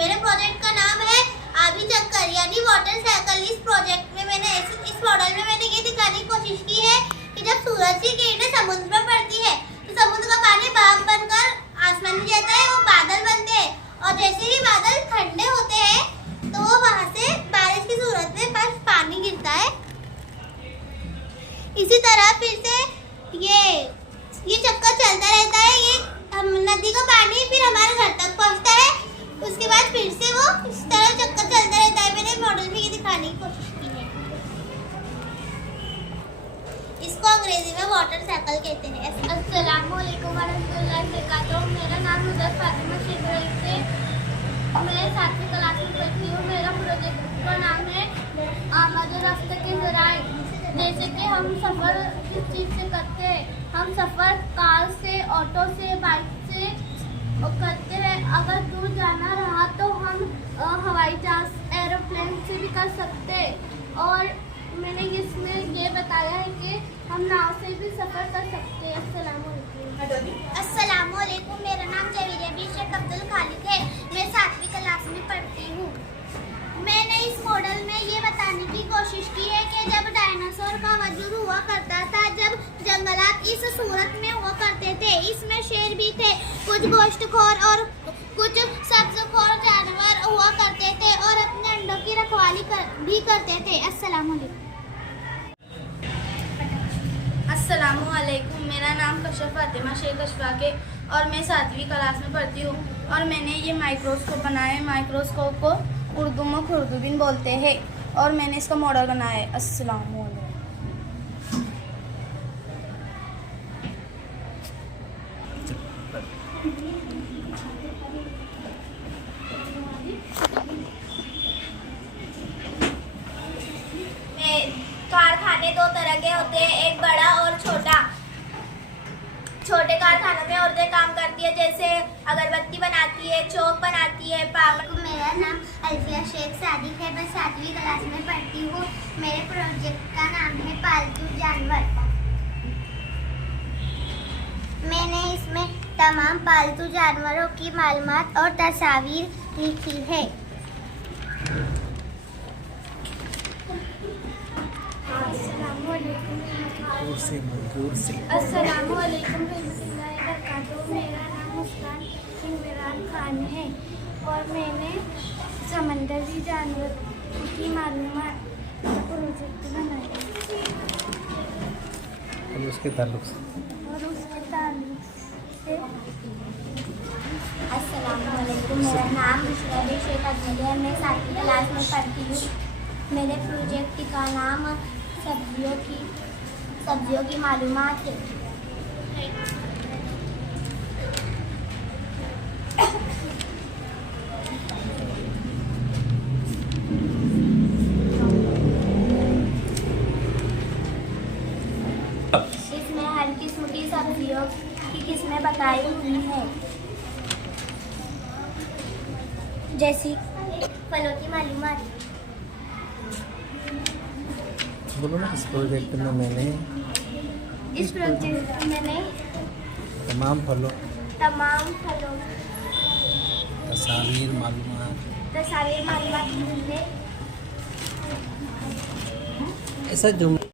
मेरे प्रोजेक्ट का नाम है आबी चक्कर यानी वाटर साइकिल। इस प्रोजेक्ट में इस मॉडल में मैंने ये दिखाने की कोशिश की है कि जब सूरज की किरणें समुद्र में पड़ती है तो समुद्र का पानी भाप बनकर आसमान में जाता है, वो बादल बनते हैं और जैसे ही बादल ठंडे होते हैं तो वहां से बारिश की सूरत में बस पानी गिरता है। इसी तरह फिर से ये चक्कर चलता रहता है। ये नदी का पानी फिर हमारे घर तक पहुंचता है, उसके बाद फिर से वो इस तरह चक्कर चलता रहता है। मैंने मॉडल में ये दिखाने की कोशिश की है। इसको अंग्रेजी में वाटर साइकिल कहते हैं। अस्सलाम वालेकुम वरहमतुल्लाहि वबरकातुहू। मेरा नाम हुज़ैफ़ा फातिमा शेख रईस है। मैं 7वीं क्लास में पढ़ती हूँ। मेरा प्रोजेक्ट का नाम है आमद रफ्त के ज़राए। जैसे कि हम सफ़र किस चीज़ से करते हैं, हम सफ़र कार से, ऑटो से, बाइक से करते हैं। अगर दूर जाना रहा तो हम हवाई जहाज़, एरोप्लेन से भी कर सकते हैं। और मैंने इसमें ये बताया है कि हम नाव से भी सफ़र कर सकते हैं। अस्सलाम वालेकुम। मेरा नाम जवीरिया बी शेख अब्दुल खालिद है। मैं 7वीं क्लास में पढ़ती हूँ। मैंने इस मॉडल में ये बताने की कोशिश की है कि जब डायनासोर का वजूद हुआ करता था, जब जंगलात इस सूरत में हुआ करते थे, इसमें शेर भी थे, कुछ गोश्तखोर और कुछ सब्ज़खोर जानवर हुआ करते थे और अपने अंडों की रखवाली भी करते थे। अस्सलाम वालेकुम। अस्सलामुअलैकुम। मेरा नाम कशफ फातिमा शेख अशफाक है और मैं 7वीं क्लास में पढ़ती हूँ। और मैंने ये माइक्रोस्कोप बनाया है। माइक्रोस्कोप को उर्दू में खुर्दुबीन बोलते हैं और मैंने इसका मॉडल बनाया है। अस्सलामुअलैकुम। कारखाने दो तरह के होते हैं, एक बड़ा और छोटा। छोटे कारखानों में औरतें काम करती है, जैसे अगरबत्ती बनाती है, चौक बनाती है, पापड़। मेरा नाम अल्फिया शेख सादिक है। मैं 7वीं क्लास में पढ़ती हूँ। मेरे प्रोजेक्ट का नाम है पालतू जानवर। मैंने इसमें तमाम पालतू जानवरों की मालूमात और तस्वीर लिखी है। अस्सलामुअलैकुम रहमतुल्लाहि वबरकातुहू। मेरा नाम मुस्कान इमरान खान है और मैंने समंदरी जानवर की मालूमात प्रोजेक्ट बनाया और उसके ताल्लुक से अस्सलामुअलैकुम। मेरा नाम मुशरफ शेख अजमल है। मैं 7वीं क्लास में पढ़ती हूँ। मेरे प्रोजेक्ट का नाम सब्जियों की मालूमात है। इसमें हर किस्म की सब्जियों की किस्में बताई हुई है, जैसी फलों की मालूमात। बोलो ना। इस प्रोजेक्ट में मैंने तमाम फलों तस्वीर मालूमात दी है। ऐसा जुमला